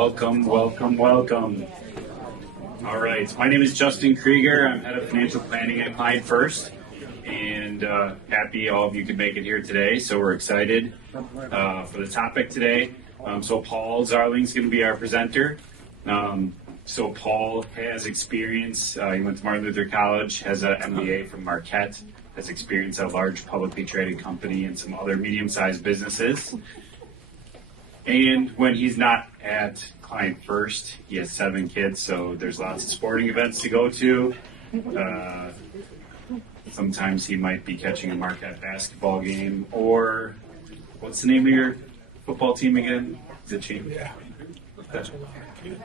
Welcome, welcome, welcome. All right, my name is Justin Krieger. I'm head of financial planning at Client First, and happy all of you could make it here today. So we're excited for the topic today. So Paul Zarling's going to be our presenter. So Paul has experience. He went to Martin Luther College, has an MBA from Marquette, has experience at a large publicly traded company and some other medium-sized businesses. And when he's not at Client First, he has 7 kids, so there's lots of sporting events to go to. Sometimes he might be catching a Marquette basketball game, or what's the name of your football team again? Is it team? Yeah.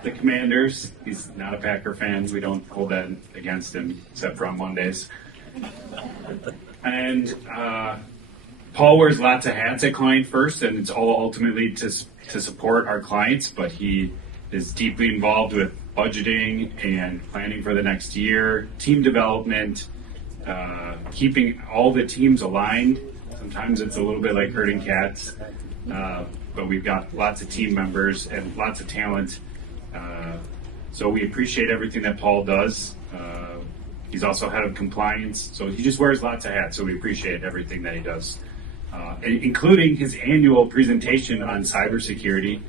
The Commanders. He's not a Packer fan. We don't hold that against him, except for on Mondays. And Paul wears lots of hats at Client First, and it's all ultimately to support our clients, but he is deeply involved with budgeting and planning for the next year, team development, keeping all the teams aligned. Sometimes it's a little bit like herding cats, but we've got lots of team members and lots of talent. So we appreciate everything that Paul does. He's also head of compliance, so he just wears lots of hats, so we appreciate everything that he does. Including his annual presentation on cybersecurity.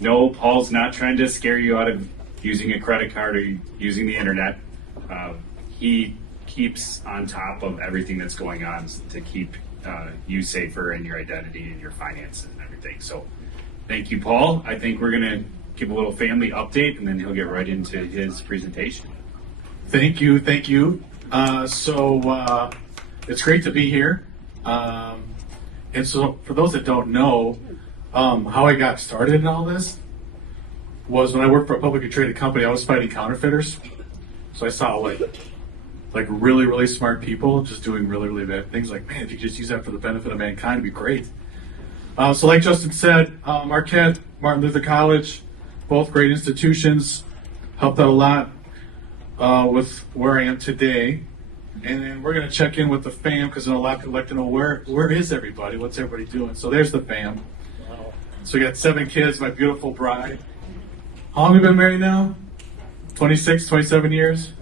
No, Paul's not trying to scare you out of using a credit card or using the internet. He keeps on top of everything that's going on to keep you safer and your identity and your finances and everything. So thank you, Paul. I think we're going to give a little family update, and then he'll get right into his presentation. Thank you. So it's great to be here. And so for those that don't know, how I got started in all this was when I worked for a publicly traded company. I was fighting counterfeiters. So I saw like really, really smart people just doing really, really bad things. Like, man, if you could just use that for the benefit of mankind, it'd be great. So like Justin said, Marquette, Martin Luther College, both great institutions, helped out a lot with where I am today. And then we're going to check in with the fam, because I'd like to know where is everybody? What's everybody doing? So there's the fam. Wow. So we got 7 kids, my beautiful bride. How long have we been married now? 26, 27 years?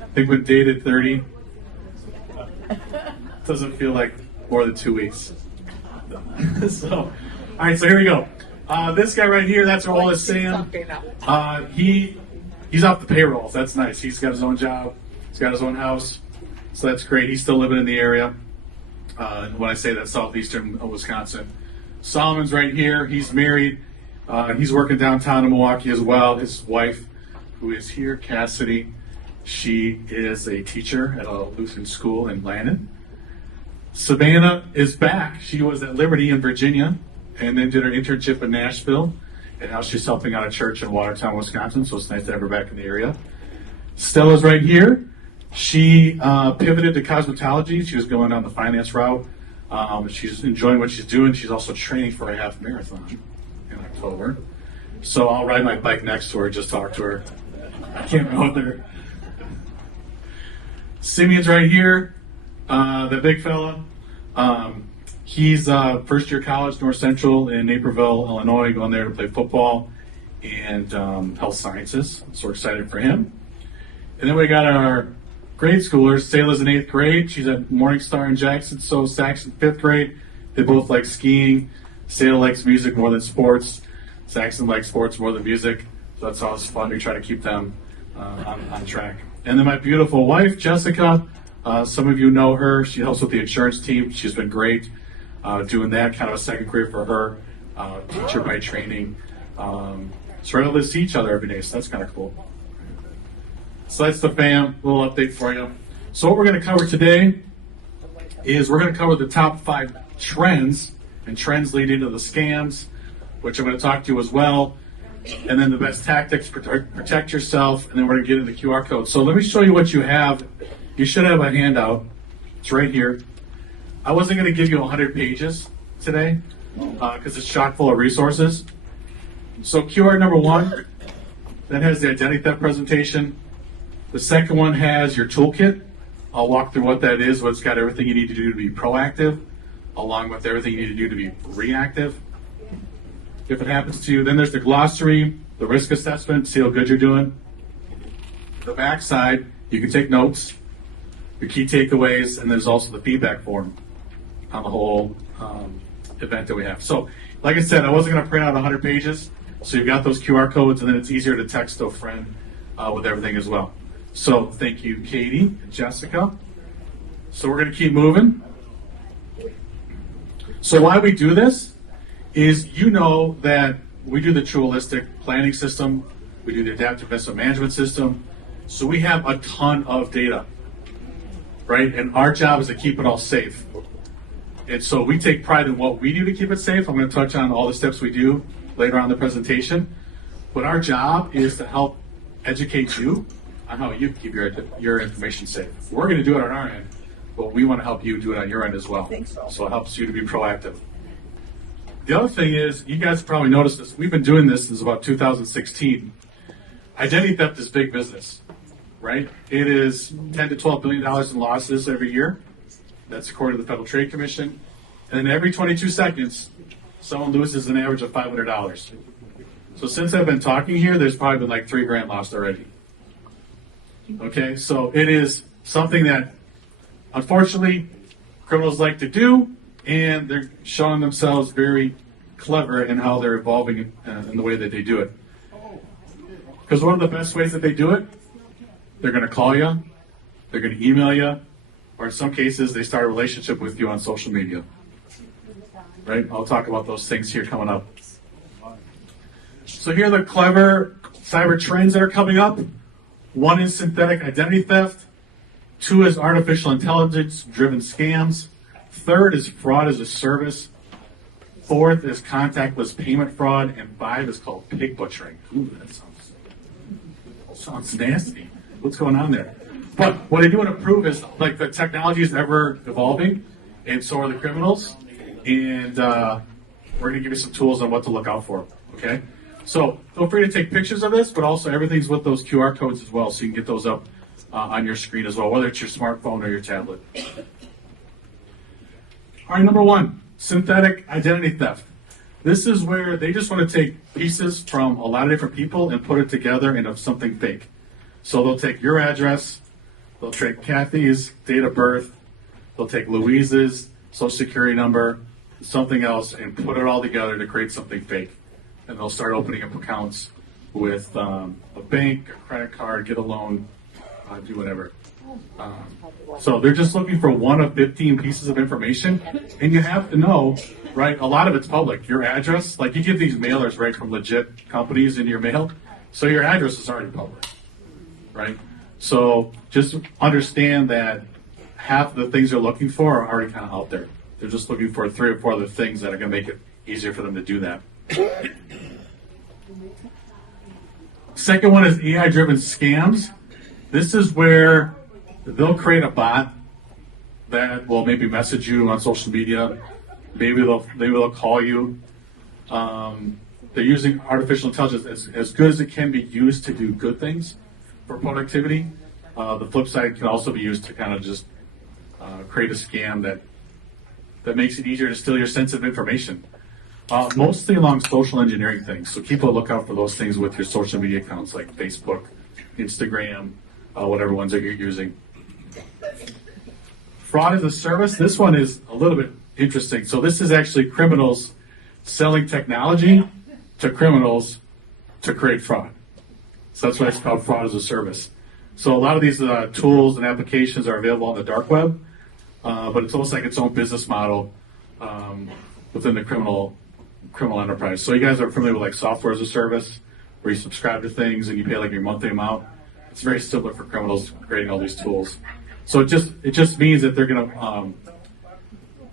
I think we dated 30. Doesn't feel like more than 2 weeks. So, all right, so here we go. This guy right here, that's our oldest Sam. He's off the payroll. That's nice. He's got his own job. He's got his own house. So that's great. He's still living in the area. When I say that, southeastern Wisconsin. Solomon's right here. He's married. He's working downtown in Milwaukee as well. His wife, who is here, Cassidy, she is a teacher at a Lutheran school in Landon. Savannah is back. She was at Liberty in Virginia and then did her internship in Nashville. And now she's helping out a church in Watertown, Wisconsin. So it's nice to have her back in the area. Stella's right here. She pivoted to cosmetology. She was going down the finance route. She's enjoying what she's doing. She's also training for a half marathon in October. So I'll ride my bike next to her, just talk to her. I can't go there. Simeon's right here, the big fella. He's first year college, North Central in Naperville, Illinois, going there to play football and health sciences. So we're excited for him. And then we got our grade schoolers. Sayla's in 8th grade. She's at Morningstar in Jackson. So Zach's in 5th grade. They both like skiing. Sayla likes music more than sports. Saxon likes sports more than music. So that's always fun. We try to keep them on track. And then my beautiful wife, Jessica. Some of you know her. She helps with the insurance team. She's been great doing that. Kind of a second career for her. Teacher by training. So we're able to see each other every day. So that's kind of cool. So that's the fam, little update for you. So what we're going to cover today is we're going to cover the top 5 trends and trends leading into the scams, which I'm going to talk to you as well. And then the best tactics to protect yourself. And then we're going to get into QR codes. So let me show you what you have. You should have a handout. It's right here. I wasn't going to give you 100 pages today because it's chock full of resources. So QR number 1, that has the identity theft presentation. The second one has your toolkit. I'll walk through what that is, what's got everything you need to do to be proactive, along with everything you need to do to be reactive. If it happens to you, then there's the glossary, the risk assessment, see how good you're doing. The back side, you can take notes, your key takeaways, and there's also the feedback form on the whole event that we have. So, like I said, I wasn't going to print out 100 pages, so you've got those QR codes, and then it's easier to text to a friend with everything as well. So, thank you, Katie and Jessica. So, we're going to keep moving. So, why we do this is you know that we do the Trualistic planning system, we do the adaptive investment management system, so we have a ton of data, right? And our job is to keep it all safe. And so we take pride in what we do to keep it safe. I'm going to touch on all the steps we do later on in the presentation. But our job is to help educate you on how you keep your information safe. We're going to do it on our end, but we want to help you do it on your end as well. So it helps you to be proactive. The other thing is, you guys probably noticed this, we've been doing this since about 2016. Identity theft is big business, right? It is $10 to $12 billion in losses every year. That's according to the Federal Trade Commission. And then every 22 seconds, someone loses an average of $500. So since I've been talking here, there's probably been like $3,000 lost already. Okay, so it is something that, unfortunately, criminals like to do, and they're showing themselves very clever in how they're evolving in the way that they do it. Because one of the best ways that they do it, they're going to call you, they're going to email you, or in some cases, they start a relationship with you on social media. Right? I'll talk about those things here coming up. So here are the clever cyber trends that are coming up. One is synthetic identity theft. Two is artificial intelligence-driven scams. Third is fraud as a service. Fourth is contactless payment fraud. And five is called pig butchering. Ooh, that sounds nasty. What's going on there? But what I do want to prove is, like, the technology is ever evolving, and so are the criminals. And we're going to give you some tools on what to look out for. Okay? So feel free to take pictures of this, but also everything's with those QR codes as well, so you can get those up on your screen as well, whether it's your smartphone or your tablet. All right, number one, synthetic identity theft. This is where they just want to take pieces from a lot of different people and put it together into something fake. So they'll take your address, they'll take Kathy's date of birth, they'll take Louise's social security number, something else, and put it all together to create something fake. And they'll start opening up accounts with a bank, a credit card, get a loan, do whatever. So they're just looking for one of 15 pieces of information, and you have to know, right? A lot of it's public. Your address, like you get these mailers right from legit companies in your mail, so your address is already public, right? So just understand that half of the things they're looking for are already kind of out there. They're just looking for 3 or 4 other things that are going to make it easier for them to do that. Second one is AI-driven scams. This is where they'll create a bot that will maybe message you on social media. Maybe they'll call you. They're using artificial intelligence as good as it can be used to do good things for productivity. The flip side can also be used to kind of just create a scam that makes it easier to steal your sensitive information. Mostly along social engineering things. So keep a lookout for those things with your social media accounts like Facebook, Instagram, whatever ones that you're using. Fraud as a service. This one is a little bit interesting. So this is actually criminals selling technology to criminals to create fraud. So that's why it's called fraud as a service. So a lot of these tools and applications are available on the dark web, but it's almost like its own business model within the criminal enterprise. So you guys are familiar with like software as a service, where you subscribe to things and you pay like your monthly amount. It's very similar for criminals creating all these tools. So it just means that they're gonna.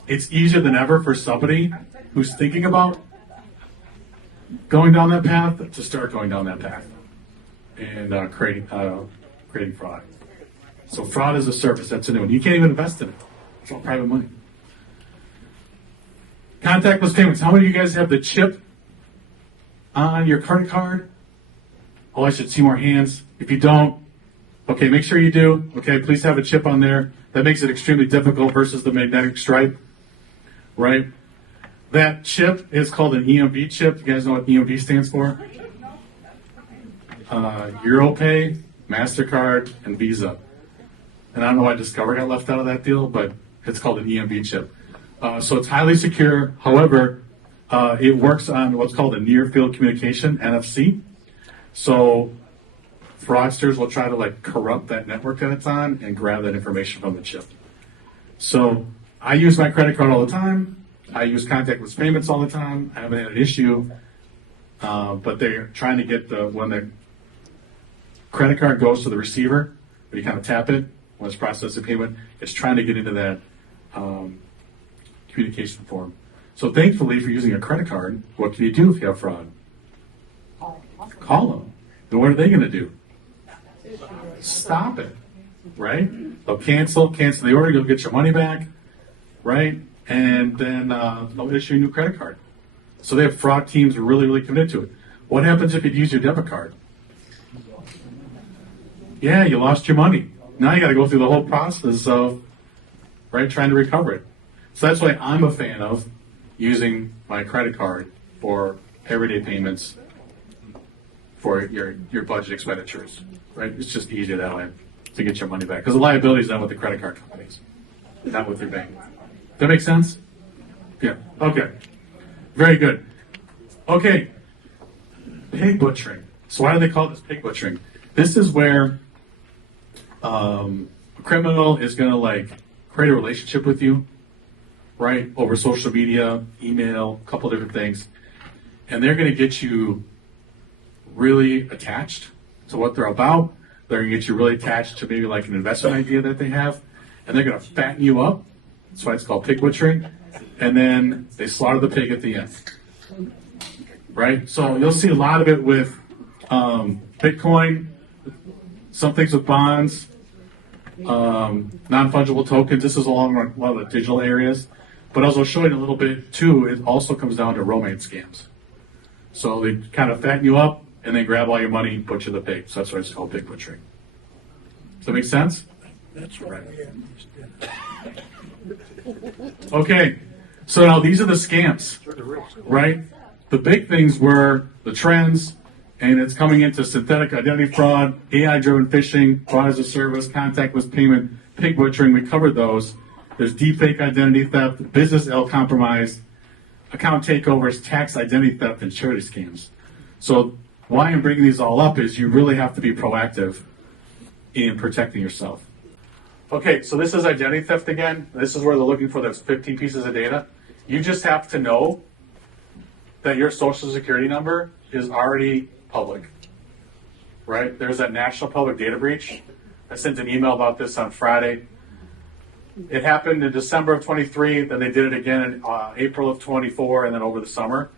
It's easier than ever for somebody who's thinking about going down that path to start going down that path and creating fraud. So fraud as a service, that's a new one. You can't even invest in it. It's all private money. Contactless payments. How many of you guys have the chip on your credit card? Oh, I should see more hands. If you don't, okay, make sure you do. Okay, please have a chip on there. That makes it extremely difficult versus the magnetic stripe, right? That chip is called an EMV chip. You guys know what EMV stands for? Europay, MasterCard, and Visa. And I don't know why Discover got left out of that deal, but it's called an EMV chip. So it's highly secure. However, it works on what's called a near field communication, NFC. So fraudsters will try to like corrupt that network that it's on and grab that information from the chip. So I use my credit card all the time. I use contactless payments all the time. I haven't had an issue. But they're trying to get when the credit card goes to the receiver, where you kind of tap it when it's processing payment, it's trying to get into that communication form. So thankfully, if you're using a credit card, what can you do if you have fraud? Call them. Then what are they going to do? Stop it, right? They'll cancel the order, you'll get your money back, right? And then they'll issue a new credit card. So they have fraud teams who are really, really committed to it. What happens if you use your debit card? Yeah, you lost your money. Now you got to go through the whole process of, right, trying to recover it. So that's why I'm a fan of using my credit card for everyday payments for your budget expenditures, right? It's just easier that way to get your money back. Because the liability is not with the credit card companies, not with your bank. That make sense? Yeah, okay. Very good. Okay, pig butchering. So why do they call this pig butchering? This is where a criminal is going to like create a relationship with you, right, over social media, email, a couple different things, and they're going to get you really attached to what they're about. They're going to get you really attached to maybe like an investment idea that they have, and they're going to fatten you up. That's why it's called pig butchering. And then they slaughter the pig at the end, right? So you'll see a lot of it with Bitcoin, some things with bonds, non-fungible tokens. This is along a lot of the digital areas. But as I'll show you in a little bit too, it also comes down to romance scams. So they kind of fatten you up and then grab all your money, butcher the pig. So that's why it's called pig butchering. Does that make sense? That's right. Okay, so now these are the scams, right? The big things were the trends, and it's coming into synthetic identity fraud, AI-driven phishing, fraud as a service, contactless payment, pig butchering. We covered those. There's deepfake identity theft, business compromise, account takeovers, tax identity theft, and charity scams. So why I'm bringing these all up is you really have to be proactive in protecting yourself. Okay, so this is identity theft again. This is where they're looking for those 15 pieces of data. You just have to know that your social security number is already public, right? There's that national public data breach. I sent an email about this on Friday. It happened in December of 23, then they did it again in April of 24, and then over the summer.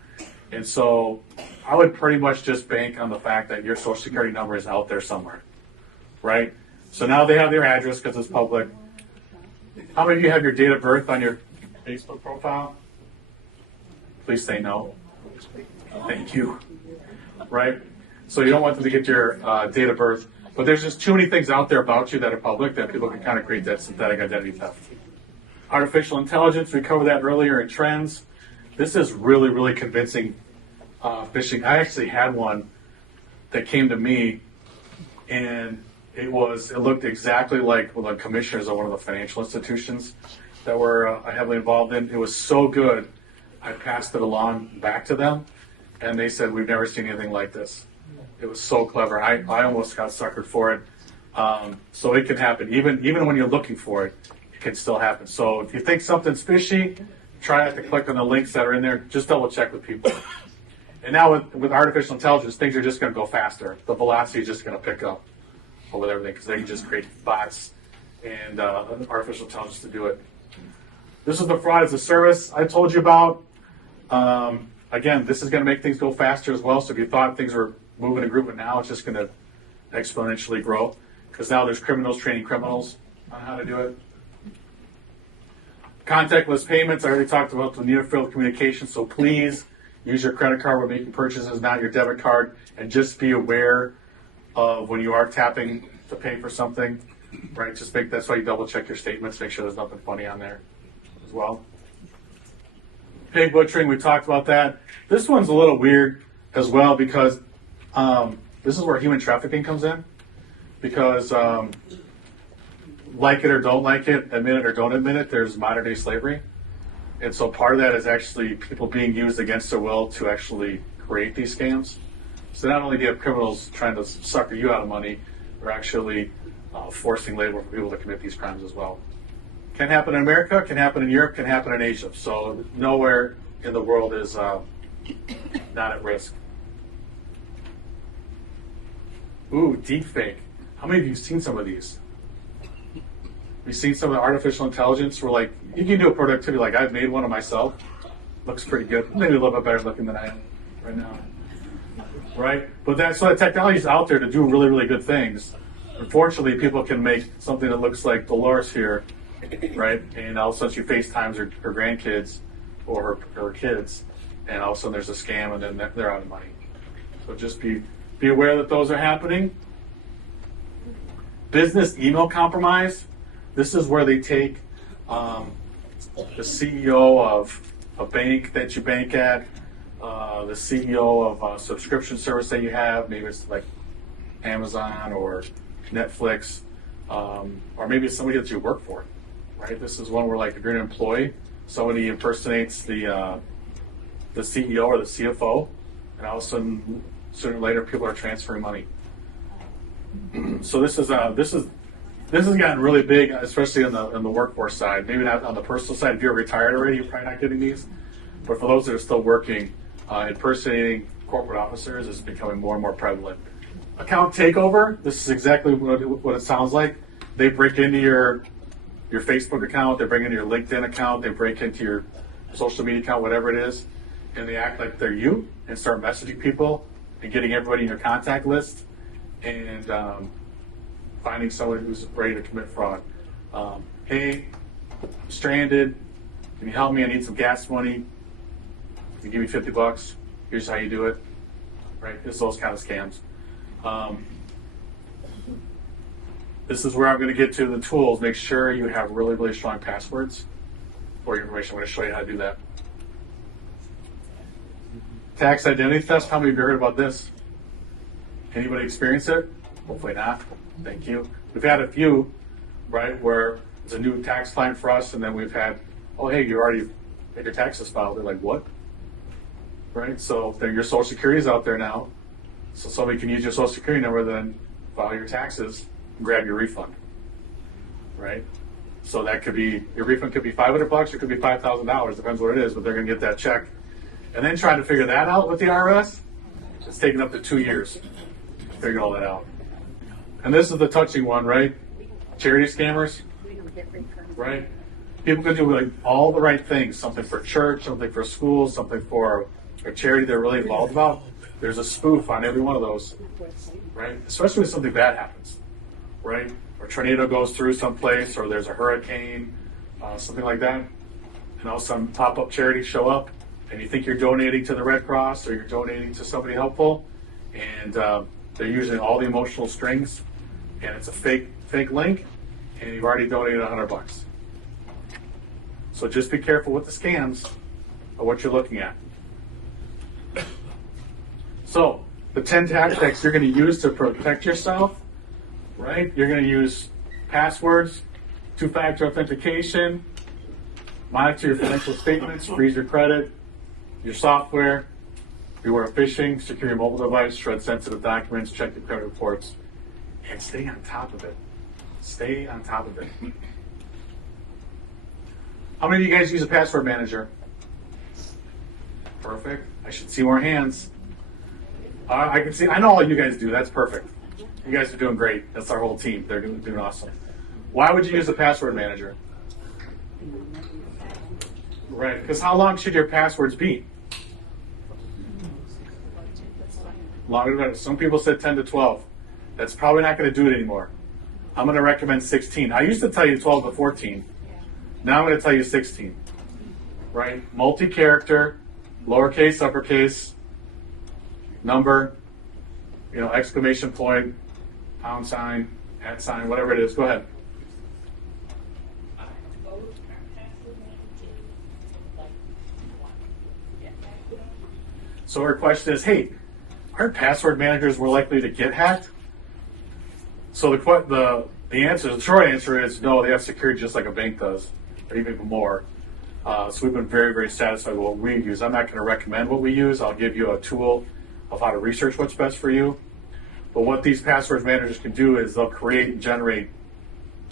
And so I would pretty much just bank on the fact that your social security number is out there somewhere, right? So now they have their address because it's public. How many of you have your date of birth on your Facebook profile? Please say no. Thank you. Right? So you don't want them to get your date of birth. But there's just too many things out there about you that are public that people can kind of create that synthetic identity theft. Artificial intelligence, we covered that earlier in trends. This is really, really convincing phishing. I actually had one that came to me, and it looked exactly like the commissioners of one of the financial institutions that were heavily involved in. It was so good, I passed it along back to them, and they said, we've never seen anything like this. It was so clever. I almost got suckered for it. So it can happen. Even when you're looking for it, it can still happen. So if you think something's fishy, try not to click on the links that are in there. Just double check with people. And now with artificial intelligence, things are just going to go faster. The velocity is just going to pick up with everything because they can just create bots and artificial intelligence to do it. This is the fraud as a service I told you about. Again, this is going to make things go faster as well. So if you thought things were moving and grooving now, it's just going to exponentially grow because now there's criminals training criminals on how to do it. Contactless payments, I already talked about the near field communication, so please use your credit card when making purchases, not your debit card, and just be aware of when you are tapping to pay for something, right? That's why you double check your statements, make sure there's nothing funny on there as well. Pig butchering, we talked about that. This one's a little weird as well because This is where human trafficking comes in, because like it or don't like it, admit it or don't admit it, there's modern day slavery. And so part of that is actually people being used against their will to actually create these scams. So not only do you have criminals trying to sucker you out of money, they're actually forcing labor for people to commit these crimes as well. Can happen in America, can happen in Europe, can happen in Asia. So nowhere in the world is not at risk. Ooh, deepfake. How many of you have seen some of these? We've seen some of the artificial intelligence where, like, you can do a productivity, like I've made one of myself. Looks pretty good. Maybe a little bit better looking than I am right now. Right? But that's why the technology is out there to do really, really good things. Unfortunately, people can make something that looks like Dolores here, right? And all of a sudden she FaceTimes her grandkids or her kids, and all of a sudden there's a scam, and then they're out of money. So just be aware that those are happening. Business email compromise. This is where they take the CEO of a bank that you bank at, the CEO of a subscription service that you have, maybe it's like Amazon or Netflix, or maybe it's somebody that you work for, right? This is one where, like, if you're an employee, somebody impersonates the CEO or the CFO, and all of a sudden, sooner or later, people are transferring money. So this has gotten really big, especially on the workforce side. Maybe not on the personal side. If you're retired already, you're probably not getting these. But for those that are still working, impersonating corporate officers is becoming more and more prevalent. Account takeover. This is exactly what it sounds like. They break into your Facebook account. They break into your LinkedIn account. They break into your social media account, whatever it is, and they act like they're you and start messaging people and getting everybody in your contact list and finding someone who's ready to commit fraud. Hey, I'm stranded. Can you help me? I need some gas money. You give me $50. Here's how you do it. Right? It's those kind of scams. This is where I'm going to get to the tools. Make sure you have really, really strong passwords for your information. I'm going to show you how to do that. Tax identity theft. How many of you heard about this? Anybody experience it? Hopefully not. Thank you. We've had a few, right, where it's a new tax client for us, and then we've had, oh, hey, you already had your taxes filed. They're like, what? Right? So your Social Security is out there now. So somebody can use your Social Security number, then file your taxes and grab your refund. Right? So that could be, your refund could be $500, it could be $5,000, depends what it is, but they're going to get that check. And then trying to figure that out with the IRS, it's taken up to 2 years to figure all that out. And this is the touching one, right? Charity scammers, right? People can do like all the right things, something for church, something for schools, something for a charity they're really involved about. There's a spoof on every one of those, right? Especially when something bad happens, right? Or a tornado goes through someplace, or there's a hurricane, something like that. And all of a sudden pop-up charities show up, and you think you're donating to the Red Cross or you're donating to somebody helpful, and they're using all the emotional strings, and it's a fake link, and you've already donated $100. So just be careful with the scams of what you're looking at. So the 10 tactics you're going to use to protect yourself, right? You're going to use passwords, two-factor authentication, monitor your financial statements, freeze your credit, your software, beware of phishing, secure your mobile device, shred sensitive documents, check your credit reports, and stay on top of it. Stay on top of it. How many of you guys use a password manager? Perfect. I should see more hands. I can see. I know all you guys do. That's perfect. You guys are doing great. That's our whole team. They're doing awesome. Why would you use a password manager? Right. Because how long should your passwords be? Longer than some people said 10 to 12. That's probably not going to do it anymore. I'm going to recommend 16. I used to tell you 12 to 14. Now I'm going to tell you 16. Right? Multi-character, lowercase, uppercase, number, exclamation point, pound sign, at sign, whatever it is. Go ahead. So our question is, hey, Aren't password managers more likely to get hacked? So the short answer is no. They have security just like a bank does, or even more. So we've been very, very satisfied with what we use. I'm not going to recommend what we use. I'll give you a tool of how to research what's best for you. But what these password managers can do is they'll create and generate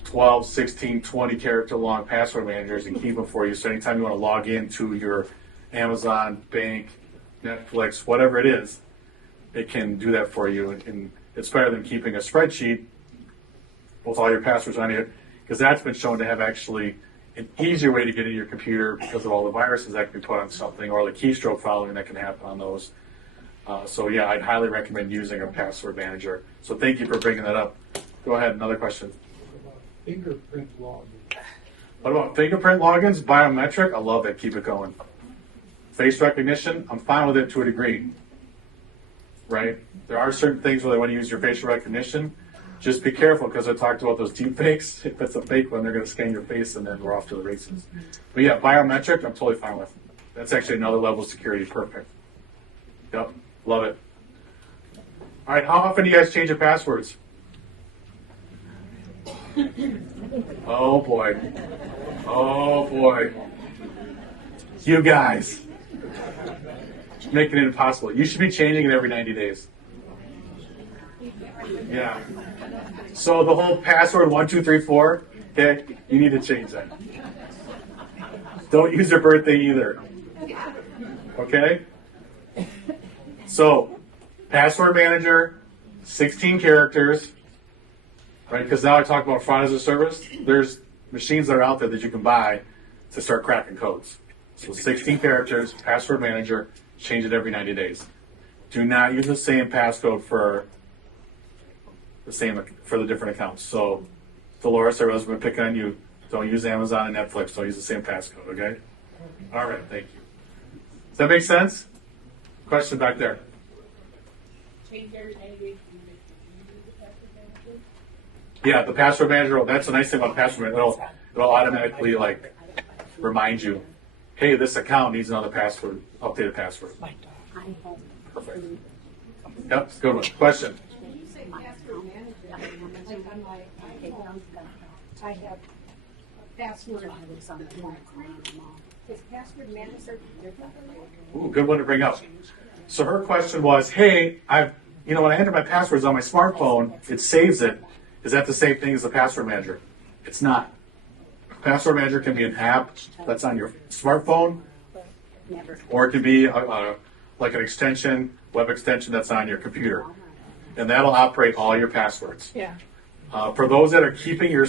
12, 16, 20 character long password managers and keep them for you. So anytime you want to log into your Amazon, bank, Netflix, whatever it is, it can do that for you. And it's better than keeping a spreadsheet with all your passwords on it, because that's been shown to have actually an easier way to get into your computer because of all the viruses that can be put on something or the keystroke following that can happen on those. So yeah, I'd highly recommend using a password manager. So thank you for bringing that up. Go ahead, another question. Fingerprint login. What about fingerprint logins, biometric? I love that, keep it going. Face recognition, I'm fine with it to a degree, right? There are certain things where they want to use your facial recognition. Just be careful, because I talked about those deep fakes. If it's a fake one, they're going to scan your face and then we're off to the races. But yeah, biometric, I'm totally fine with. That's actually another level of security, perfect. Yep, love it. All right, how often do you guys change your passwords? Oh boy. Oh boy. You guys. Making it impossible. You should be changing it every 90 days. Yeah. So the whole password 1234, okay, you need to change that. Don't use your birthday either. Okay? So, password manager, 16 characters, right? Because now I talk about fraud as a service. There's machines that are out there that you can buy to start cracking codes. So 16 characters, password manager, change it every 90 days. Do not use the same passcode for the different accounts. So, Dolores, I realize we're picking on you. Don't use Amazon and Netflix. Don't use the same passcode, okay? All right, thank you. Does that make sense? Question back there. Yeah, the password manager, that's the nice thing about password manager. It'll automatically remind you, hey, this account needs another password, updated password. Perfect. Yep, good one. Question. When you say password manager, like on my iPhone, I have a password. Is password manager different? Ooh, good one to bring up. So her question was, hey, when I enter my passwords on my smartphone, it saves it. Is that the same thing as the password manager? It's not. Password manager can be an app that's on your smartphone, or it can be like an extension, web extension that's on your computer. And that'll operate all your passwords. Yeah. For those that are keeping your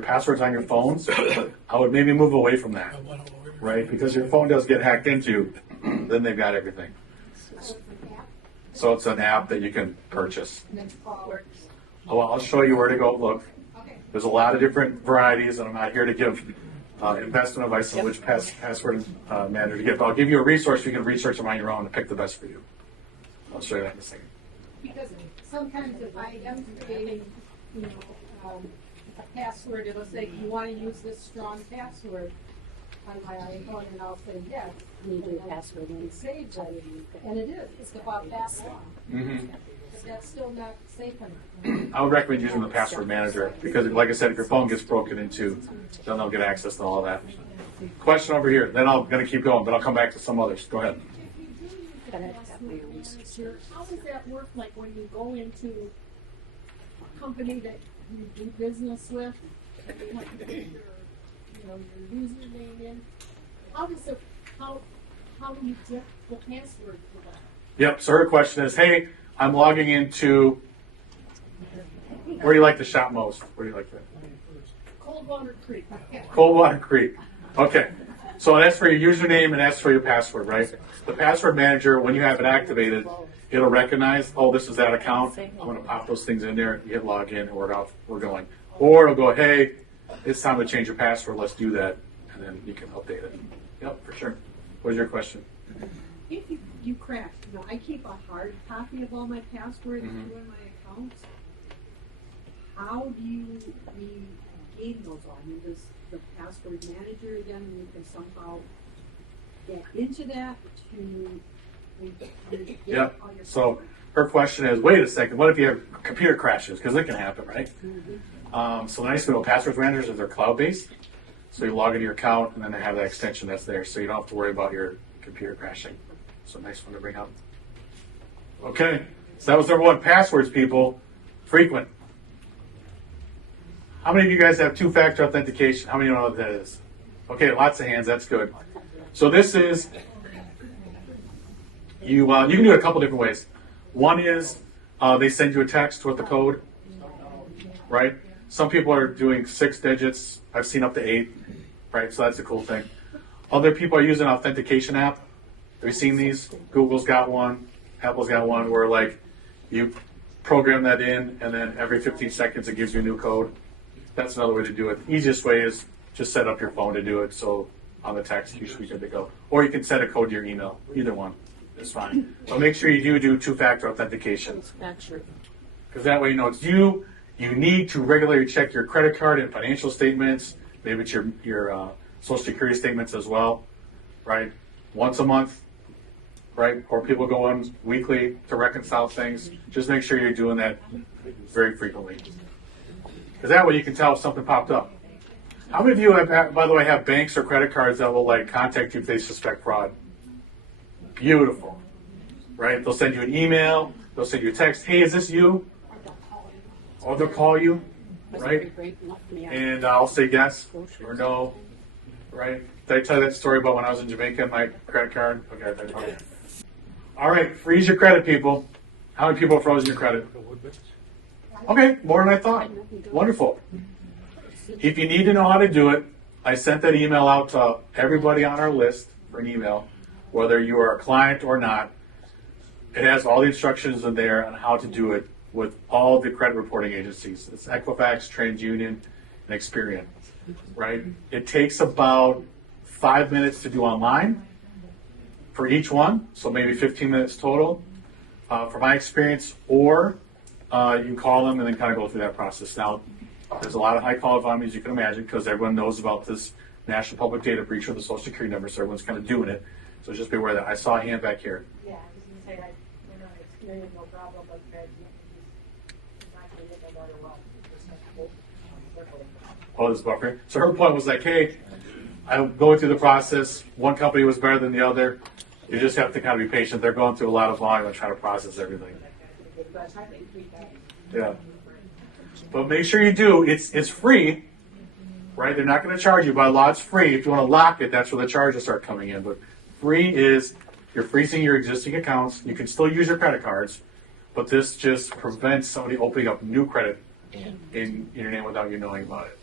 passwords on your phones, I would maybe move away from that, right? Because your phone does get hacked into, then they've got everything. So it's an app that you can purchase. Oh, well, I'll show you where to go look. There's a lot of different varieties, and I'm not here to give investment advice on which password manager to get, but I'll give you a resource you can research them on your own and pick the best for you. I'll show you that in a second. Because sometimes if I am creating, a password, it'll say, you want to use this strong password on my iPhone, and I'll say yes. You do password and Save it. And it is. It's about password. Mm-hmm. But that's still not safe enough. I would recommend using the password manager because, like I said, if your phone gets broken into, then they'll get access to all of that. Question over here. Then I'm going to keep going, but I'll come back to some others. Go ahead. How does that work? Like when you go into a company that you do business with, and you have to put your username in. How do you get the password for that? Yep. So her question is, hey, I'm logging into. Where do you like to shop most? Where do you like that? Coldwater Creek. Coldwater Creek. Okay. So that's for your username and that's for your password, right? The password manager, when you have it activated, it'll recognize, oh, this is that account. I'm going to pop those things in there. You hit login, and we're going. Or it'll go, hey, it's time to change your password. Let's do that, and then you can update it. Yep, for sure. What's your question? If you crash, I keep a hard copy of all my passwords Mhm. in my accounts. How do you gain those all? Does the password manager then you can somehow get into that to Yeah. So her question is, wait a second, what if you have computer crashes? Because it can happen, right? So the nice thing about password managers is they're cloud-based. So you log into your account, and then they have that extension that's there, so you don't have to worry about your computer crashing. So nice one to bring up. Okay, so that was number one. Passwords, people. Frequent. How many of you guys have two-factor authentication? How many know what that is? Okay, lots of hands. That's good. So this is, you can do it a couple different ways. One is they send you a text with the code, right? Some people are doing 6 digits. I've seen up to 8, right? So that's a cool thing. Other people are using an authentication app. Have you seen these? Google's got one. Apple's got one where like you program that in, and then every 15 seconds it gives you a new code. That's another way to do it. The easiest way is just set up your phone to do it. So on the text, you should be good to go. Or you can set a code to your email. Either one is fine. But make sure you do two-factor authentication. That's true. Because that way you know it's you. You need to regularly check your credit card and financial statements. Maybe it's your Social Security statements as well, right? Once a month, right? Or people go on weekly to reconcile things. Just make sure you're doing that very frequently. Because that way you can tell if something popped up. How many of you, have, by the way, have banks or credit cards that will like contact you if they suspect fraud? Beautiful, right? They'll send you an email. They'll send you a text. Hey, is this you? Or they'll call you, right? And I'll say yes or no, right? Did I tell you that story about when I was in Jamaica and my credit card? Okay. All right, freeze your credit, people. How many people have frozen your credit? Okay, more than I thought. Wonderful. If you need to know how to do it, I sent that email out to everybody on our list for an email, whether you are a client or not. It has all the instructions in there on how to do it with all the credit reporting agencies. It's Equifax, TransUnion, and Experian, right? It takes about 5 minutes to do online for each one, so maybe 15 minutes total, from my experience, or you can call them and then kind of go through that process. Now, there's a lot of high call volume, as you can imagine, because everyone knows about this national public data breach with the Social Security number, so everyone's kind of doing it. So just be aware of that. I saw a hand back here. Yeah, I was going to say, we're not experiencing no problem, but not going to get no matter what. Oh, this buffer. So her point was like, hey, I'm going through the process. One company was better than the other. You just have to kind of be patient. They're going through a lot of volume and trying to process everything. Yeah. But make sure you do. It's free, right? They're not going to charge you. By law, it's free. If you want to lock it, that's where the charges start coming in. But free is you're freezing your existing accounts. You can still use your credit cards, but this just prevents somebody opening up new credit in your name without you knowing about it.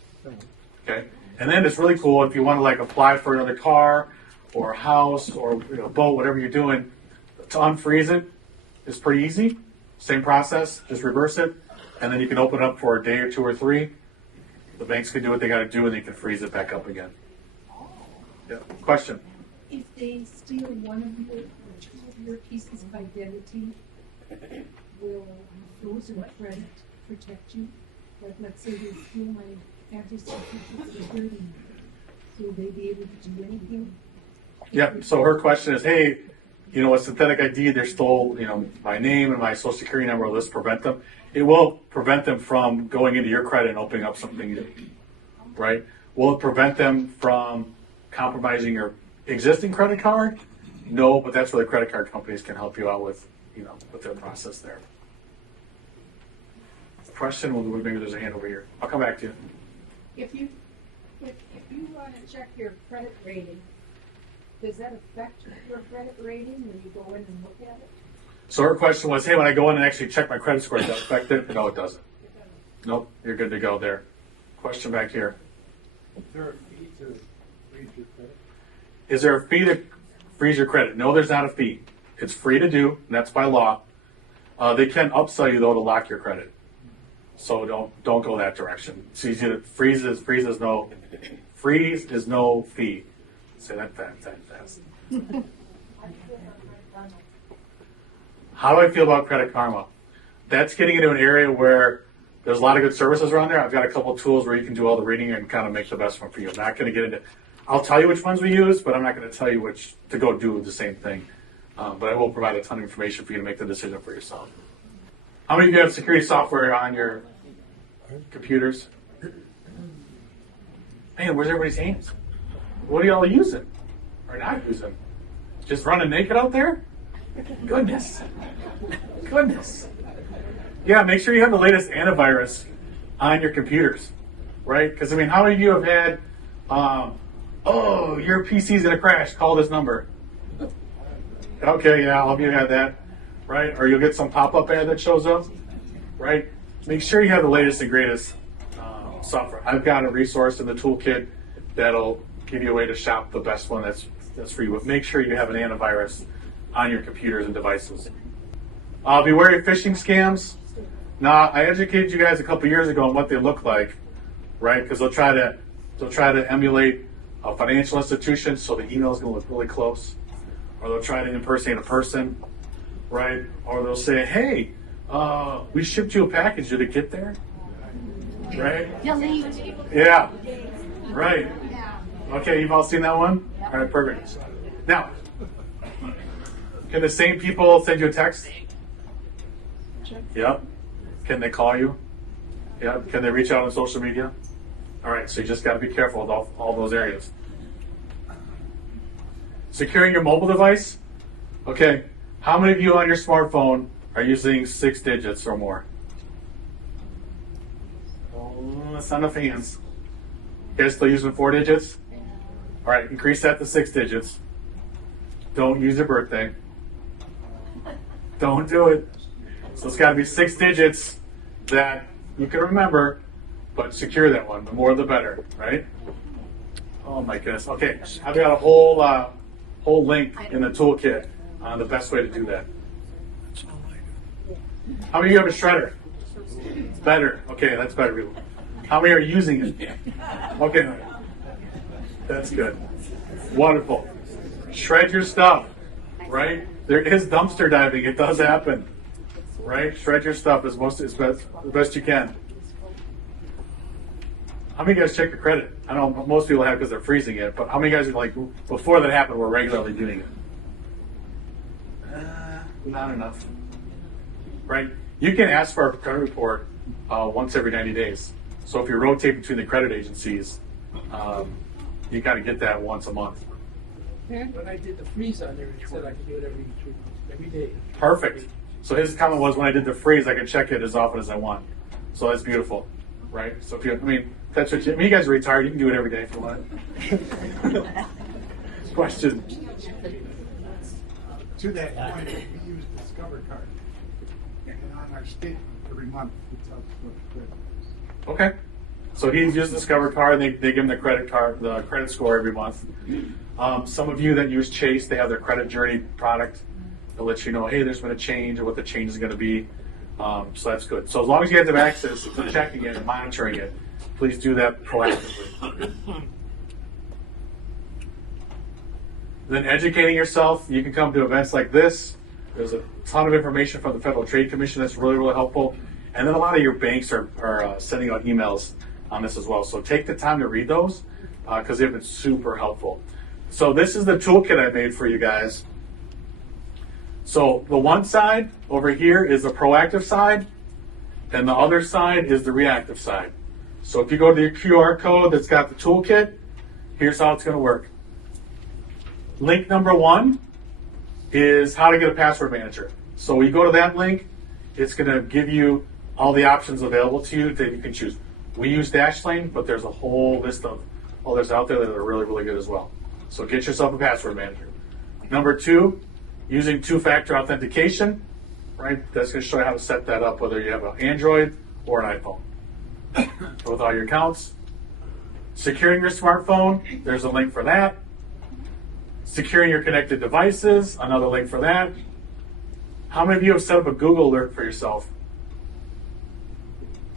Okay? And then it's really cool if you want to like apply for another car or a house or boat, whatever you're doing, to unfreeze it is pretty easy. Same process, just reverse it, and then you can open it up for a day or 2 or 3. The banks can do what they got to do, and they can freeze it back up again. Yeah. Question? If they steal one of your pieces of identity, will frozen credit protect you? Like, let's say they steal my address and Social Security, will they be able to do anything? Yeah. So her question is, hey, a synthetic ID, they stole, my name and my Social Security number. Will this prevent them? It will prevent them from going into your credit and opening up something new, right? Will it prevent them from compromising your existing credit card? No, but that's where the credit card companies can help you out with, with their process there. Question? Well, maybe there's a hand over here. I'll come back to you. If you want to check your credit rating, does that affect your credit rating when you go in and look at it? So her question was, hey, when I go in and actually check my credit score, does that affect it? No, it doesn't. Nope, you're good to go there. Question back here. Is there a fee to freeze your credit? Is there a fee to freeze your credit? No, there's not a fee. It's free to do, and that's by law. They can upsell you though to lock your credit. So don't go that direction. It's easy to freeze is no fee. Say that fast. How do I feel about Credit Karma? That's getting into an area where there's a lot of good services around there. I've got a couple of tools where you can do all the reading and kind of make the best one for you. I'm not going to get into. I'll tell you which ones we use, but I'm not going to tell you which to go do the same thing. but I will provide a ton of information for you to make the decision for yourself. How many of you have security software on your computers? Man, where's everybody's hands? What are y'all using or not using? Just running naked out there? Goodness. Goodness. Yeah, make sure you have the latest antivirus on your computers, right? Because, I mean, how many of you have had, oh, your PC's going to crash, call this number. Okay, yeah, all of you had that, right? Or you'll get some pop-up ad that shows up, right? Make sure you have the latest and greatest software. I've got a resource in the toolkit that'll give you a way to shop the best one that's for you. But make sure you have an antivirus on your computers and devices. Beware of phishing scams. Now, I educated you guys a couple years ago on what they look like, right? Because they'll try to emulate a financial institution, so the email is going to look really close, or they'll try to impersonate a person, right? Or they'll say, "Hey, we shipped you a package. Did it get there?" Right? Yeah. Right. Okay, you've all seen that one? All right, perfect. Now, can the same people send you a text? Yep. Can they call you? Yep. Can they reach out on social media? All right, so you just got to be careful with all those areas. Securing your mobile device. Okay, how many of you on your smartphone are using 6 digits or more? Oh, that's not enough hands. You guys still using 4 digits? All right, increase that to 6 digits. Don't use your birthday. Don't do it. So it's got to be 6 digits that you can remember, but secure that one. The more the better, right? Oh my goodness. Okay, I've got a whole link in the toolkit on the best way to do that. How many of you have a shredder? It's better. Okay, that's better. How many are using it? Okay, that's good. Wonderful. Shred your stuff, right? There is dumpster diving. It does happen, right? Shred your stuff as the best you can. How many of you guys check your credit? I know most people have because they're freezing it, but how many guys are like, before that happened, were regularly doing it? Not enough, right? You can ask for a credit report once every 90 days. So if you rotate between the credit agencies, you got to get that once a month. When I did the freeze on there, it said I could do it every day. Perfect. So his comment was, when I did the freeze, I can check it as often as I want. So that's beautiful, right? So if you, that's what you guys are retired. You can do it every day if you want. Question. To that point, we use Discover Card, and on our statement every month, it tells us what the credit is. Okay. So he uses Discover Card, and they give him the credit score every month. Some of you that use Chase, they have their credit journey product. They'll let you know, hey, there's been a change or what the change is going to be. So that's good. So as long as you guys have access to checking it and monitoring it, please do that proactively. Then educating yourself. You can come to events like this. There's a ton of information from the Federal Trade Commission that's really, really helpful. And then a lot of your banks are sending out emails on this as well. So take the time to read those because they've been super helpful. So this is the toolkit I made for you guys. So the one side over here is the proactive side, and the other side is the reactive side. So if you go to your QR code that's got the toolkit, here's how it's going to work. Link number 1 is how to get a password manager. So when you go to that link, it's going to give you all the options available to you that you can choose. We use Dashlane, but there's a whole list of others out there that are really, really good as well. So get yourself a password manager. Number 2, using two-factor authentication, right? That's going to show you how to set that up, whether you have an Android or an iPhone. With all your accounts. Securing your smartphone, there's a link for that. Securing your connected devices, another link for that. How many of you have set up a Google alert for yourself?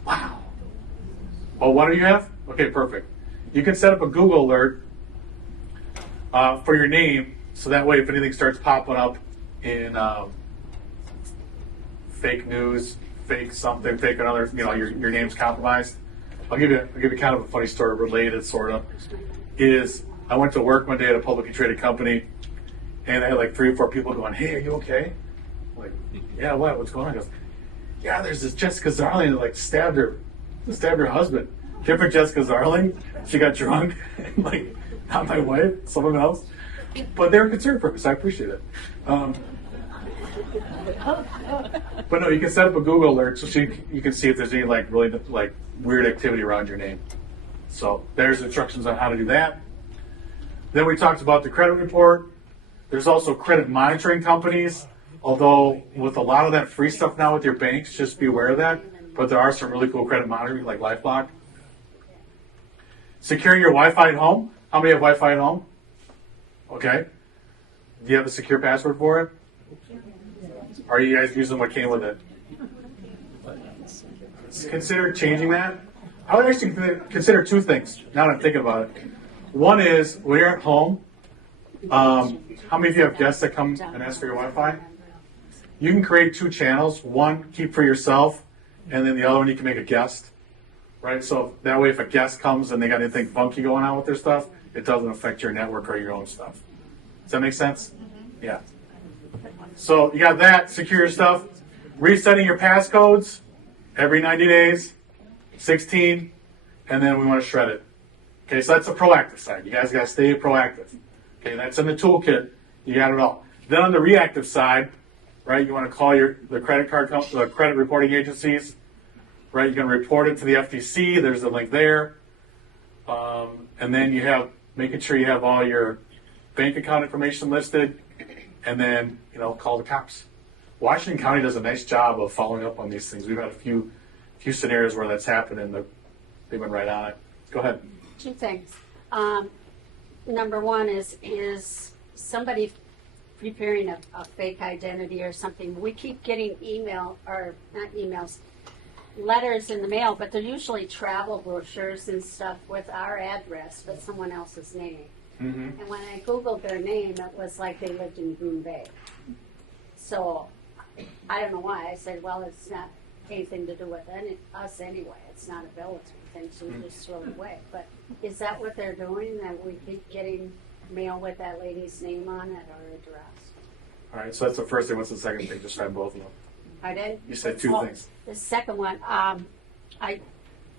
Wow. Oh, one of you have? Okay, perfect. You can set up a Google alert for your name, so that way if anything starts popping up in fake news, fake something, fake another, your name's compromised. I'll give you kind of a funny story related, sort of. Is I went to work one day at a publicly traded company, And I had like 3 or 4 people going, "Hey, are you okay?" I'm like, "Yeah, what? What's going on?" He goes, "Yeah, there's this Jessica Zarling that like stabbed her husband. Different Jessica Zarling. She got drunk, and like not my wife, someone else. But they were concerned for me, so I appreciate it." But no, you can set up a Google alert so you can see if there's any like really like weird activity around your name. So there's instructions on how to do that. Then we talked about the credit report. There's also credit monitoring companies. Although with a lot of that free stuff now with your banks, just be aware of that. But there are some really cool credit monitoring like LifeLock. Securing your Wi-Fi at home. How many have Wi-Fi at home? Okay. Do you have a secure password for it? Or are you guys using what came with it? Consider changing that. I would actually consider 2 things now that I'm thinking about it. One is when you're at home, how many of you have guests that come and ask for your Wi-Fi? You can create 2 channels. One, keep for yourself, and then the other one you can make a guest. Right? So that way if a guest comes and they got anything funky going on with their stuff, it doesn't affect your network or your own stuff. Does that make sense? Yeah. So you got that, secure your stuff. Resetting your passcodes every 90 days, 16, and then we want to shred it. Okay, so that's the proactive side. You guys got to stay proactive. Okay, that's in the toolkit. You got it all. Then on the reactive side, right, you want to call the credit reporting agencies. Right, you're going to report it to the FTC. There's a link there. And then you have making sure you have all your bank account information listed, and then call the cops. Washington County does a nice job of following up on these things. We've had a few scenarios where that's happened, and they've been right on it. Go ahead. 2 things. Number one is somebody preparing a fake identity or something. We keep getting letters in the mail, but they're usually travel brochures and stuff with our address, but someone else's name. Mm-hmm. And when I Googled their name, it was like they lived in Green Bay. So I don't know why. I said, well, it's not anything to do with us anyway. It's not a military thing, so we just throw it away. But is that what they're doing, that we keep getting mail with that lady's name on it or address? All right, so that's the first thing. What's the second thing? Just try both of them. I did? You said 2 things. The second one, a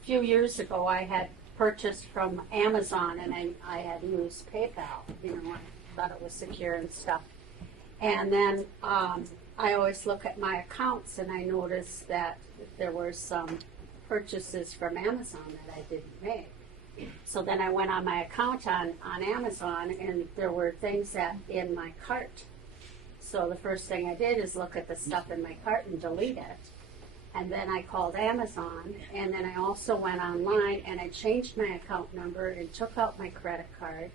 few years ago, I had purchased from Amazon, and I had used PayPal. I thought it was secure and stuff. And then I always look at my accounts, and I noticed that there were some purchases from Amazon that I didn't make. So then I went on my account on Amazon, and there were things that in my cart. So the first thing I did is look at the stuff in my cart and delete it. And then I called Amazon, and then I also went online and I changed my account number and took out my credit card.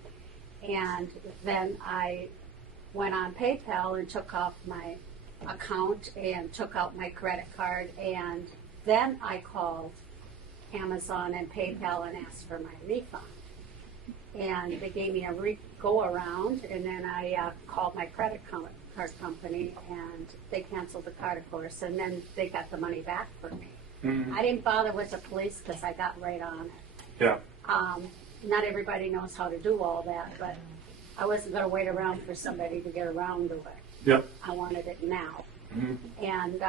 And then I went on PayPal and took off my account and took out my credit card. And then I called Amazon and PayPal and asked for my refund. And they gave me a go around, and then I called my credit card company, and they canceled the card, of course, and then they got the money back for me. Mm-hmm. I didn't bother with the police because I got right on it. Yeah. Not everybody knows how to do all that, but I wasn't going to wait around for somebody to get around to it. Yep. I wanted it now. Mm-hmm. And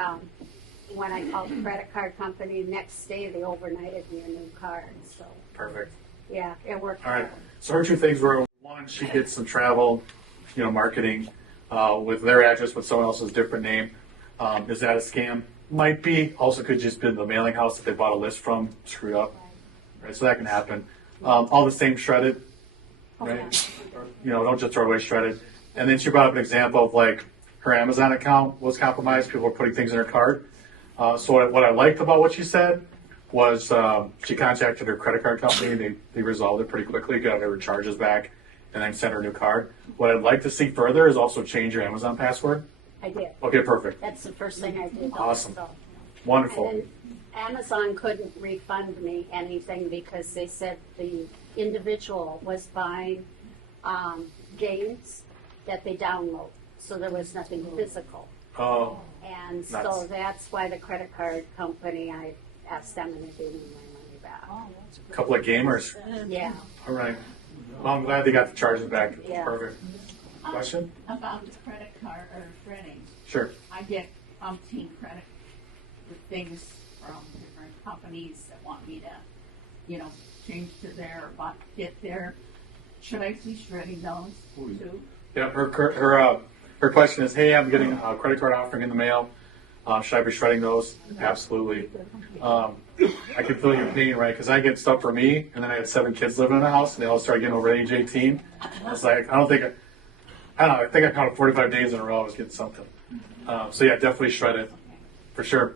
when I called the credit card company, next day they overnighted me a new card. So Perfect. yeah, it worked. All right. So her 2 things were, one, she gets some travel, marketing with their address with someone else's different name. Is that a scam? Might be. Also could just be the mailing house that they bought a list from screwed up. Right. So that can happen. All the same shredded. Right. Okay. Don't just throw it away shredded. And then she brought up an example of like her Amazon account was compromised. People were putting things in her cart. So what I liked about what she said was she contacted her credit card company. They resolved it pretty quickly, got her charges back, and then sent her a new card. What I'd like to see further is also change your Amazon password. I did. Okay, perfect. That's the first thing I did. Awesome. So. Wonderful. And then Amazon couldn't refund me anything because they said the individual was buying games that they download. So there was nothing physical. Oh, And nuts. so that's why the credit card company, I asked them and they gave me my money back. a couple of gamers. Yeah. All right. Well, I'm glad they got the charges back. Yeah. Perfect. Question? About the credit card or credit. Sure. I get umpteen credit with things from different companies that want me to, change to their, get their, should I be shredding those too? Yeah, her question is, hey, I'm getting a credit card offering in the mail. Should I be shredding those? Absolutely. I can feel your pain, right? Because I get stuff for me, and then I had 7 kids living in the house, and they all started getting over age 18. I was like, I think I counted 45 days in a row I was getting something. So yeah, definitely shred it, for sure.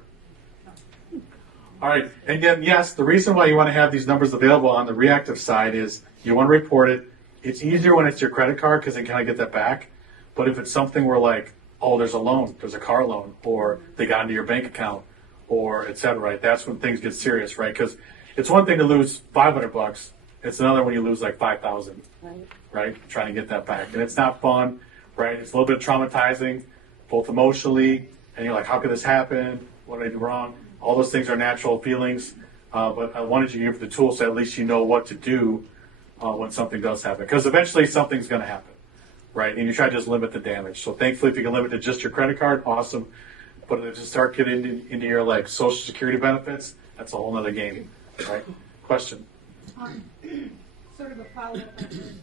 All right, and then yes, the reason why you want to have these numbers available on the reactive side is you want to report it. It's easier when it's your credit card because then can I get that back? But if it's something where like, oh, there's a loan, there's a car loan, or they got into your bank account, or et cetera, right? That's when things get serious, right? Because it's one thing to lose $500. It's another when you lose like 5,000, right? Trying to get that back. And it's not fun, right? It's a little bit traumatizing, both emotionally, and you're like, how could this happen? What did I do wrong? All those things are natural feelings, but I wanted you to give the tools so at least you know what to do when something does happen. Because eventually something's going to happen, right? And you try to just limit the damage. So thankfully, if you can limit to just your credit card, awesome. But if you start getting into your like Social Security benefits, that's a whole other game, right? Question? Sort of a follow-up on this.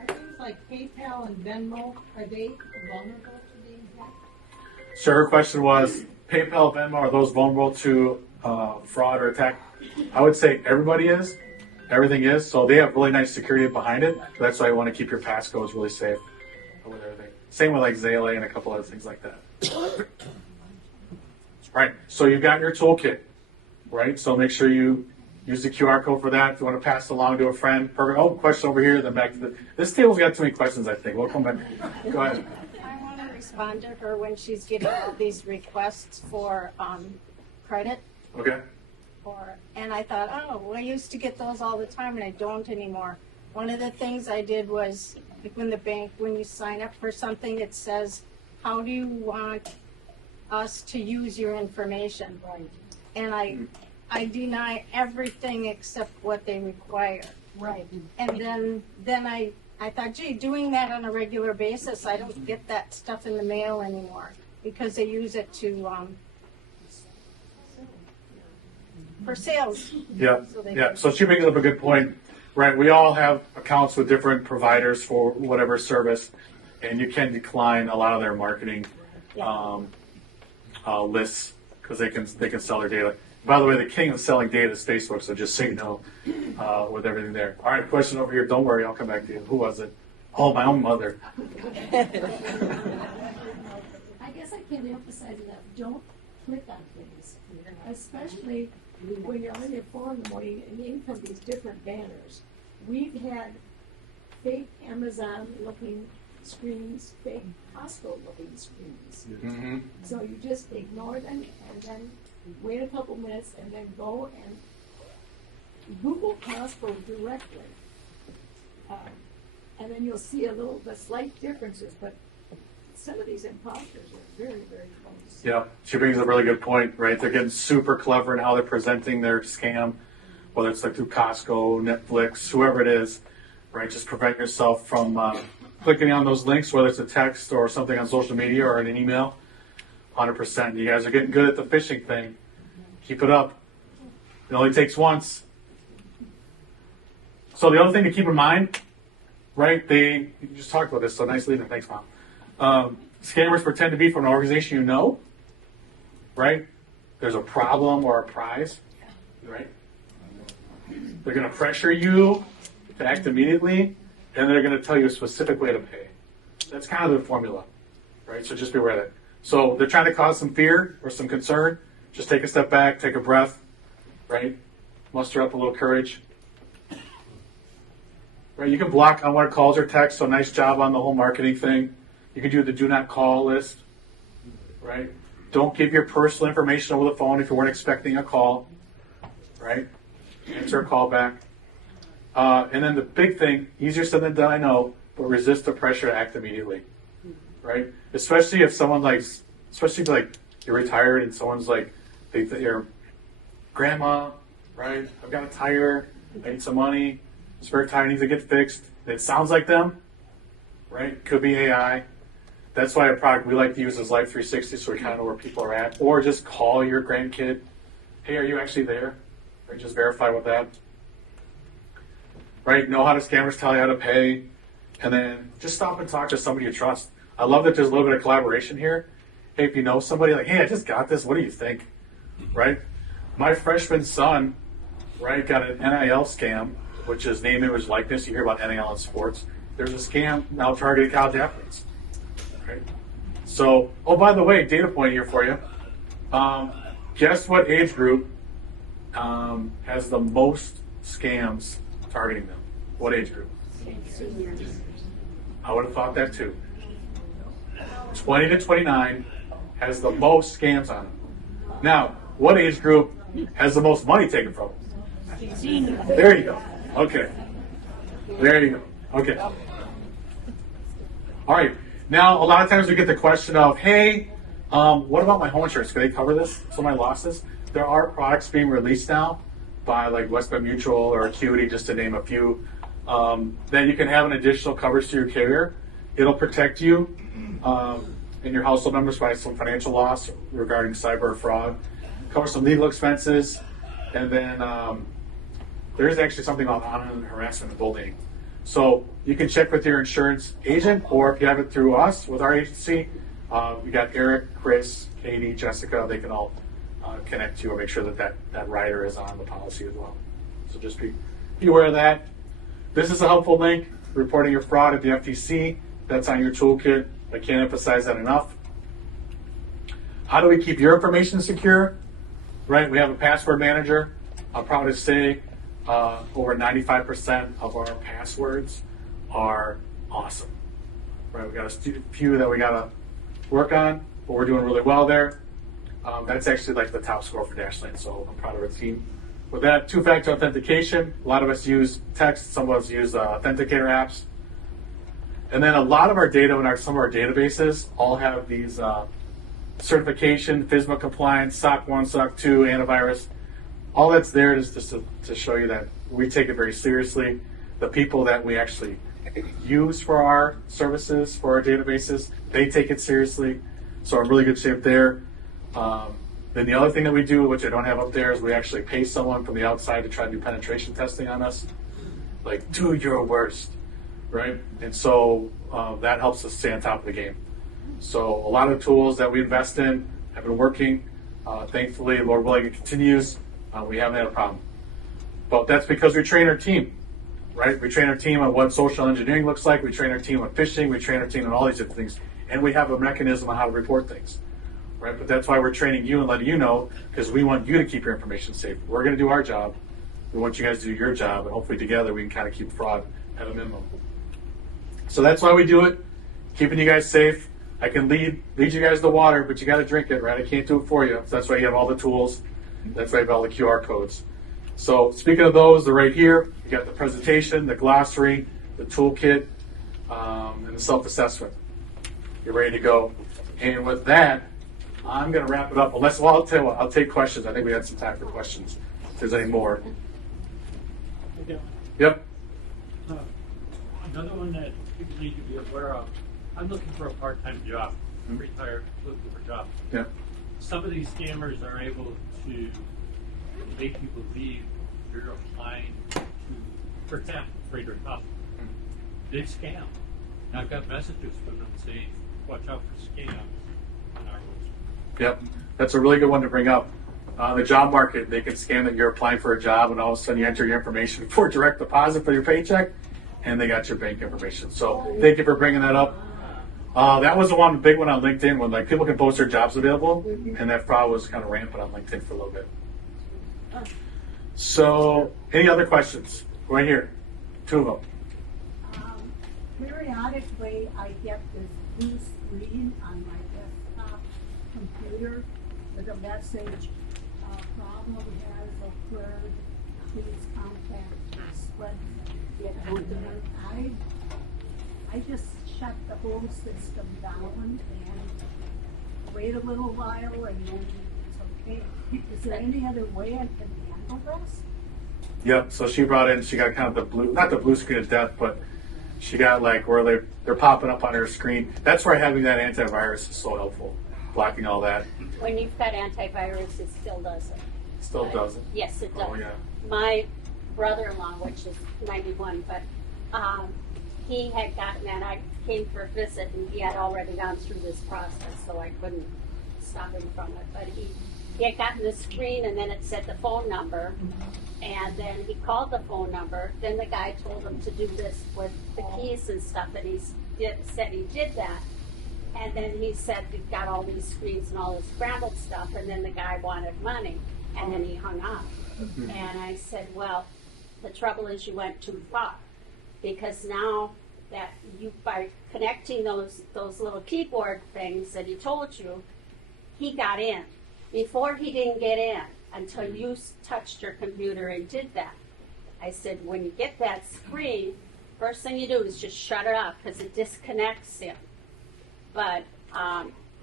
Are things like PayPal and Venmo, are they vulnerable to being hacked? So her question was, PayPal, Venmo, are those vulnerable to fraud or attack? I would say everybody is. Everything is. So they have really nice security behind it. That's why you want to keep your passcodes really safe with everything. Same with like Zale and a couple other things like that. Right. So you've got your toolkit, right? So make sure you use the QR code for that. If you want to pass it along to a friend, perfect. Oh, question over here. Then back to this table's got too many questions, I think. We'll come back. Go ahead. I want to respond to her when she's getting all these requests for credit. Okay. And I thought, oh, I used to get those all the time, and I don't anymore. One of the things I did was, like when the bank, when you sign up for something, it says, how do you want us to use your information? Right. And I deny everything except what they require. Right. And then I thought, gee, doing that on a regular basis, I don't get that stuff in the mail anymore because they use it to for sales. Yeah, yeah. So she brings up a good point, right? We all have accounts with different providers for whatever service, and you can decline a lot of their marketing lists because they can sell their data. By the way, the king of selling data is Facebook, so just so you know, with everything there. All right, question over here. Don't worry, I'll come back to you. Who was it? Oh, my own mother. I guess I can't emphasize enough. Don't click on things, especially when you're on your phone in the morning and in from these different banners. We've had fake Amazon-looking screens, fake Costco-looking screens. Mm-hmm. So you just ignore them and then wait a couple minutes and then go and Google Costco directly. And then you'll see the slight differences, but some of these imposters are very, very close. Yeah, she brings up a really good point, right? They're getting super clever in how they're presenting their scam, whether it's like through Costco, Netflix, whoever it is, right? Just prevent yourself from clicking on those links, whether it's a text or something on social media or in an email. 100%. You guys are getting good at the phishing thing. Keep it up. It only takes once. So the other thing to keep in mind, right? You just talked about this, so nice leading. Thanks, Mom. Scammers pretend to be from an organization you know, right? There's a problem or a prize, right? They're going to pressure you to act immediately, and they're going to tell you a specific way to pay. That's kind of the formula, right? So just be aware of that. So they're trying to cause some fear or some concern. Just take a step back, take a breath, right? Muster up a little courage. Right? You can block unwanted calls or texts, so nice job on the whole marketing thing. You can do the do not call list, right? Don't give your personal information over the phone if you weren't expecting a call, right? Answer a call back. And then the big thing, easier said than done, I know, but resist the pressure to act immediately, right? Especially if someone especially if you're retired and someone's like, your grandma, right? I've got a tire, I need some money, spare tire needs to get fixed. It sounds like them. right? Could be AI. That's why a product we like to use is Life 360, so we kind of know where people are at. Or just call your grandkid. Hey, are you actually there? Or just verify with that. Right? Know how the scammers tell you how to pay. And then just stop and talk to somebody you trust. I love that there's a little bit of collaboration here. Hey, if you know somebody, like, hey, I just got this. What do you think? Right? My freshman son, right, got an NIL scam, which is name, image, likeness. You hear about NIL in sports. There's a scam now targeting college athletes. Right? So, oh, by the way, data point here for you. Guess what age group has the most scams targeting them? What age group? Seniors. I would have thought that too. 20 to 29 has the most scams on them. Now, what age group has the most money taken from them? Seniors. There you go. Okay. There you go. Okay. All right. Now, a lot of times we get the question of, hey, what about my home insurance? Can they cover this? So my losses? There are products being released now by like Western Mutual or Acuity, just to name a few, that you can have an additional coverage to your carrier. It'll protect you and your household members by some financial loss regarding cyber or fraud, cover some legal expenses, and then there is actually something called online harassment and bullying. So you can check with your insurance agent, or if you have it through us with our agency, we got Eric, Chris, Katie, Jessica. They can all connect you or make sure that that rider is on the policy as well. So just be aware of that. This is a helpful link, reporting your fraud at the FTC. That's on your toolkit. I can't emphasize that enough. How do we keep your information secure? Right, we have a password manager. I'm proud to say over 95% of our passwords are awesome. Right, we got a few that we got to work on, but we're doing really well there. That's actually like the top score for Dashlane, so I'm proud of our team. With that, two-factor authentication. A lot of us use text, some of us use authenticator apps. And then a lot of our data in some of our databases all have these certification, FSMA compliance, SOC 1, SOC 2, antivirus. All that's there is just to show you that we take it very seriously. The people that we actually use for our services, for our databases, they take it seriously. So we're in really good shape there. Then the other thing that we do, which I don't have up there, is we actually pay someone from the outside to try to do penetration testing on us. Like, do your worst, right? And so that helps us stay on top of the game. So a lot of tools that we invest in have been working. Thankfully, Lord willing, it continues. We haven't had a problem. But that's because we train our team, right? We train our team on what social engineering looks like. We train our team on phishing. We train our team on all these different things. And we have a mechanism on how to report things, right? But that's why we're training you and letting you know, because we want you to keep your information safe. We're going to do our job. We want you guys to do your job, and hopefully together we can kind of keep fraud at a minimum. So that's why we do it, keeping you guys safe. I can lead you guys to water, but you got to drink it, right? I can't do it for you. So that's why you have all the tools. That's why you have all the QR codes. So speaking of those, they're right here. You got the presentation, the glossary, the toolkit, and the self-assessment. You're ready to go. And with that, I'm going to wrap it up. Well, I'll tell you what, I'll take questions. I think we had some time for questions, if there's any more. Okay. Yep. Another one that people need to be aware of. I'm looking for a part-time job. I'm retired, looking for a job. Yeah. Some of these scammers are able to make people believe you're applying to, for example, Frederick Hospital. Big scam. And I've got messages from them saying, watch out for scams on our website. Yep. That's a really good one to bring up. The job market, they can scam that you're applying for a job, and all of a sudden you enter your information for direct deposit for your paycheck, and they got your bank information. So thank you for bringing that up. That was the one big one on LinkedIn when like people can post their jobs available, and that fraud was kind of rampant on LinkedIn for a little bit. So any other questions? Right here, two of them. Periodically, I get this blue screen on my desktop computer with a message, problem has occurred, please contact this website. I just shut the whole system down and wait a little while and then it's okay. Is there any other way I can handle this? Yep. So she brought in, she got kind of the blue, not the blue screen of death, but she got like where they're popping up on her screen. That's where having that antivirus is so helpful, blocking all that. When you've got antivirus, it still does it. Still does it. Yes, it does. Oh yeah. My brother-in-law, which is 91, but he had gotten that. I came for a visit, and he had already gone through this process, so I couldn't stop him from it. But he had gotten the screen, and then it said the phone number, and then he called the phone number. Then the guy told him to do this with the keys and stuff, and said he did that. And then he said we've got all these screens and all this scrambled stuff, and then the guy wanted money, and then he hung up. And I said, well, the trouble is you went too far, because now that you, by connecting those little keyboard things that he told you, he got in. Before he didn't get in until you touched your computer and did that. I said, when you get that screen, first thing you do is just shut it off because it disconnects him. But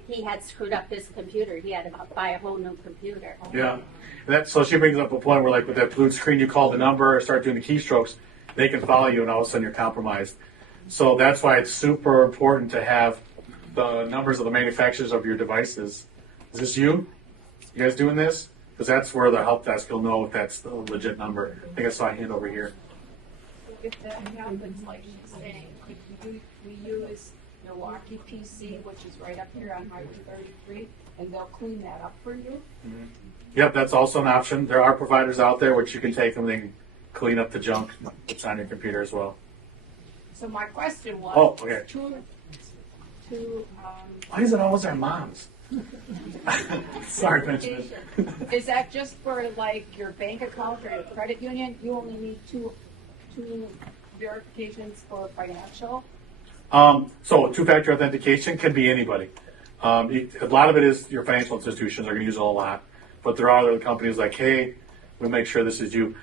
he had screwed up his computer. He had to buy a whole new computer. Yeah. So she brings up a point where, like, with that blue screen, you call the number or start doing the keystrokes, they can follow you, and all of a sudden you're compromised. So that's why it's super important to have the numbers of the manufacturers of your devices. Is this you? You guys doing this? Because that's where the help desk will know if that's the legit number. I think I saw a hand over here. If that happens, like she's saying, we use Milwaukee PC, which is right up here on Highway 33, and they'll clean that up for you. Yep, that's also an option. There are providers out there which you can take them and clean up the junk that's on your computer as well. So my question was, Oh, okay. Why is it always our moms? Sorry, Benjamin. Is that just for like your bank account or your credit union? You only need two verifications for financial? So two-factor authentication can be anybody. A lot of it is your financial institutions are going to use it a lot, but there are other companies like, hey, we'll make sure this is you.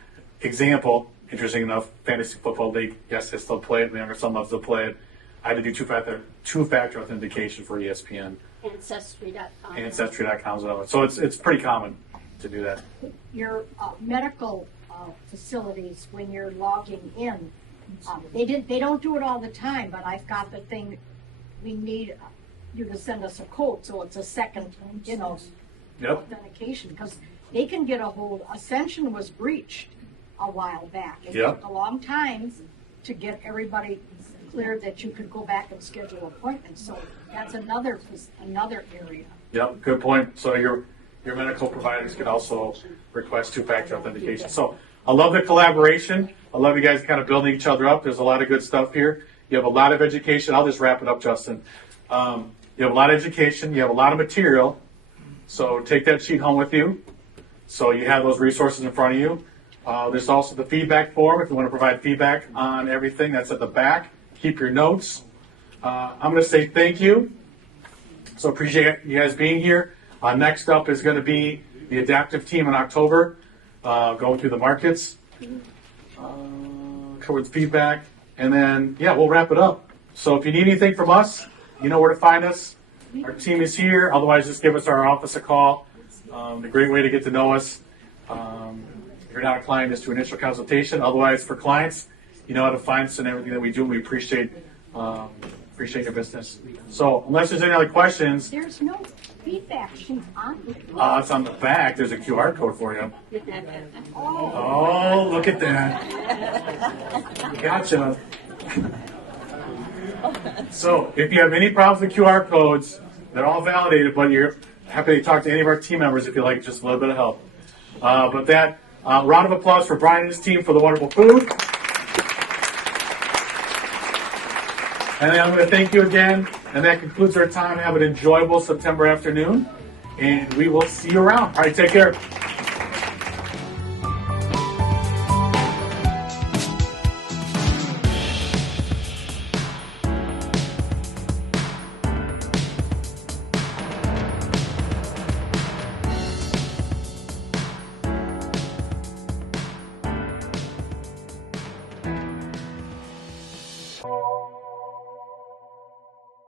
Example, interesting enough, fantasy football league. Yes, I still play it. My younger son loves to play it. I had to do two-factor authentication for ESPN. Ancestry.com. Ancestry.com as well. So it's pretty common to do that. Your medical facilities, when you're logging in, they don't do it all the time, but I've got the thing. We need you to send us a code, so it's a second, Yep. authentication, because they can get a hold. Ascension was breached a while back. It Yep. took a long time to get everybody cleared that you could go back and schedule appointments. So that's another area. Yep, good point. So your medical providers can also request two-factor authentication. So I love the collaboration. I love you guys kind of building each other up. There's a lot of good stuff here. You have a lot of education. I'll just wrap it up, Justin. You have a lot of education. You have a lot of material. So take that sheet home with you. So you have those resources in front of you. There's also the feedback form if you want to provide feedback on everything. That's at the back. Keep your notes. I'm going to say thank you. So appreciate you guys being here. Next up is going to be the adaptive team in October, going through the markets, covered feedback, and then, yeah, we'll wrap it up. So if you need anything from us, you know where to find us. Our team is here. Otherwise, just give us our office a call. A great way to get to know us. If you're not a client, just do an initial consultation. Otherwise, for clients, you know how to find us and everything that we do. We appreciate your business. So unless there's any other questions, There's no feedback sheet on it. it's on the back. There's a QR code for you. Oh, look at that. Gotcha. So if you have any problems with QR codes, they're all validated, but you're happy to talk to any of our team members if you'd like just a little bit of help. But that, round of applause for Brian and his team for the wonderful food. And then I'm going to thank you again. And that concludes our time. Have an enjoyable September afternoon. And we will see you around. All right, take care.